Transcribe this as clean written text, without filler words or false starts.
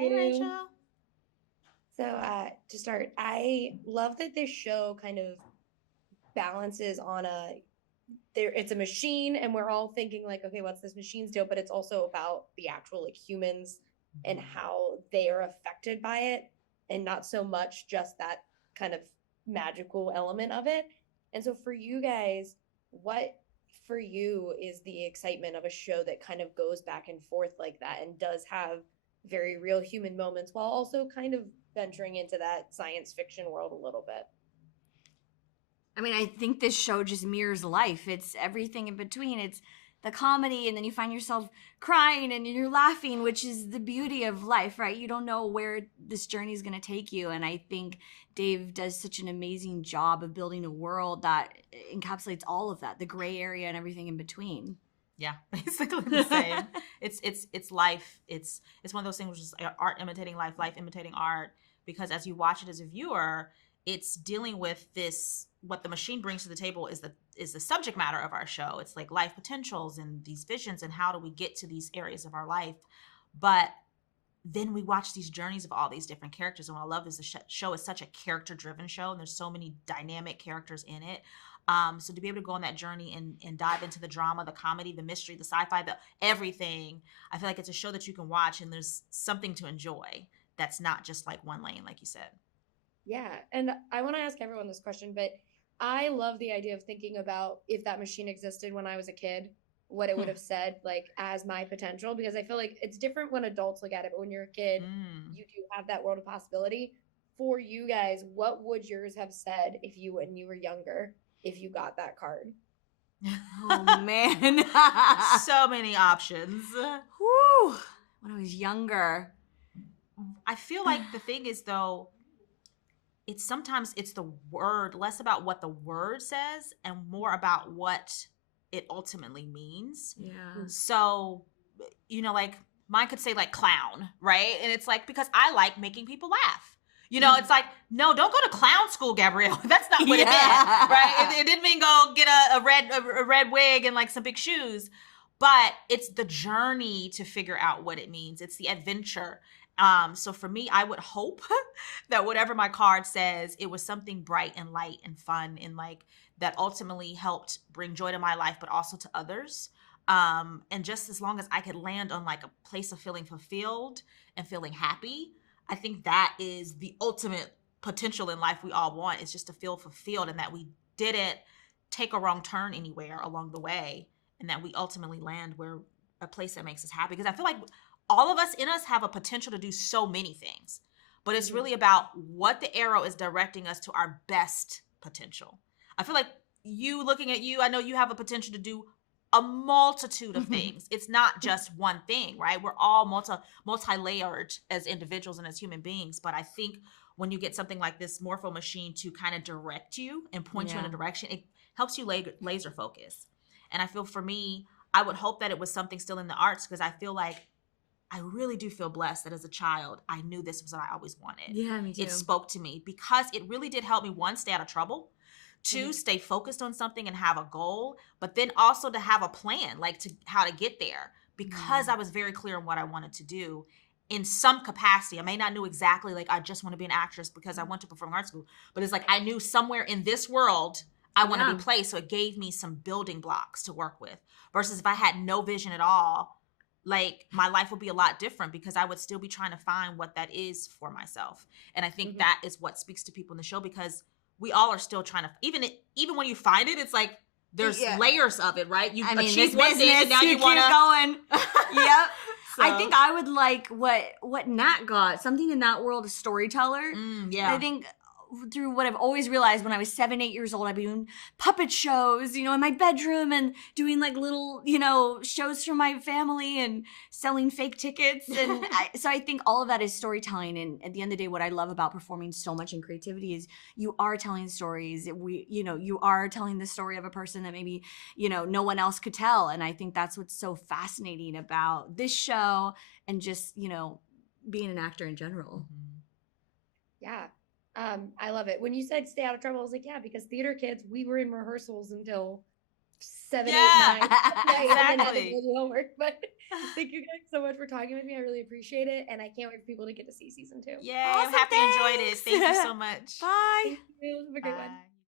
Hey, you. Rachel. So, to start, I love that this show kind of balances on it's a machine, and we're all thinking like, okay, what's this machine's deal? But it's also about the actual like humans and Mhm. how they are affected by it, and not so much just that kind of magical element of it. And so, for you guys, what for you is the excitement of a show that kind of goes back and forth like that and does have very real human moments while also kind of venturing into that science fiction world a little bit? I mean, I think this show just mirrors life. It's everything in between. It's the comedy, and then you find yourself crying and you're laughing, which is the beauty of life, right? You don't know where this journey is going to take you. And I think Dave does such an amazing job of building a world that encapsulates all of that, the gray area and everything in between. Yeah, basically the same. It's life. It's one of those things which is art imitating life, life imitating art. Because as you watch it as a viewer, it's dealing with this. What the machine brings to the table is the subject matter of our show. It's like life potentials and these visions and how do we get to these areas of our life. But then we watch these journeys of all these different characters. And what I love is the show is such a character driven show, and there's so many dynamic characters in it. So to be able to go on that journey and dive into the drama, the comedy, the mystery, the sci-fi, the everything, I feel like it's a show that you can watch and there's something to enjoy that's not just like one lane, like you said. Yeah. And I want to ask everyone this question, but I love the idea of thinking about if that machine existed when I was a kid, what it would Hmm. have said, like as my potential, because I feel like it's different when adults look at it, but when you're a kid, Mm. you do have that world of possibility. For you guys, what would yours have said if when you were younger, if you got that card? Oh, man. So many options. Whew. When I was younger. I feel like the thing is though, it's sometimes it's the word, less about what the word says and more about what it ultimately means. Yeah. So, like mine could say like clown, right? And it's like because I like making people laugh. It's like, no, don't go to clown school, Gabrielle. That's not what it meant, right? Yeah. It didn't mean go get a red wig and like some big shoes, but it's the journey to figure out what it means. It's the adventure. So for me, I would hope that whatever my card says, it was something bright and light and fun and like that ultimately helped bring joy to my life, but also to others. And just as long as I could land on like a place of feeling fulfilled and feeling happy, I think that is the ultimate potential in life we all want is just to feel fulfilled and that we didn't take a wrong turn anywhere along the way and that we ultimately land where a place that makes us happy. Because I feel like all of us in us have a potential to do so many things, but it's Mhm. really about what the arrow is directing us to our best potential. I feel like you looking at you, I know you have a potential to do a multitude of things. It's not just one thing, right? We're all multi-layered as individuals and as human beings, but I think when you get something like this morpho machine to kind of direct you and point you in Yeah. a direction, it helps you laser focus. And I feel for me, I would hope that it was something still in the arts because I feel like I really do feel blessed that as a child, I knew this was what I always wanted. Yeah, me It too. spoke to me because it really did help me, one, stay out of trouble, two, Mhm. stay focused on something and have a goal, but then also to have a plan, like to how to get there because Yeah. I was very clear on what I wanted to do in some capacity. I may not know exactly like I just want to be an actress because I went to performing arts school, but it's like I knew somewhere in this world I want to be Yeah. placed. So it gave me some building blocks to work with versus if I had no vision at all, like my life would be a lot different because I would still be trying to find what that is for myself. And I think Mhm. that is what speaks to people in the show because we all are still trying to even when you find it, it's like there's Yeah. layers of it, right? You I mean, this achieve one thing and business, now you you keep wanna going. Yep. I so think I would like what Nat got, something in that world of storyteller. I yeah. think through what I've always realized when I was 7, 8 years old, I'd be doing puppet shows, in my bedroom and doing like little, shows for my family and selling fake tickets. And so I think all of that is storytelling. And at the end of the day, what I love about performing so much in creativity is you are telling stories. You are telling the story of a person that maybe, no one else could tell. And I think that's what's so fascinating about this show and just, being an actor in general. Mhm. Yeah. I love it. When you said stay out of trouble, I was like, yeah, because theater kids, we were in rehearsals until 7, 8, Yeah, 9 and then have to exactly. go do homework. But thank you guys so much for talking with me. I really appreciate it, and I can't wait for people to get to see season 2. Yay, I'm Awesome, happy you enjoyed it. thanks. Thank you so much. Bye. Thank you. Have a great one. Bye.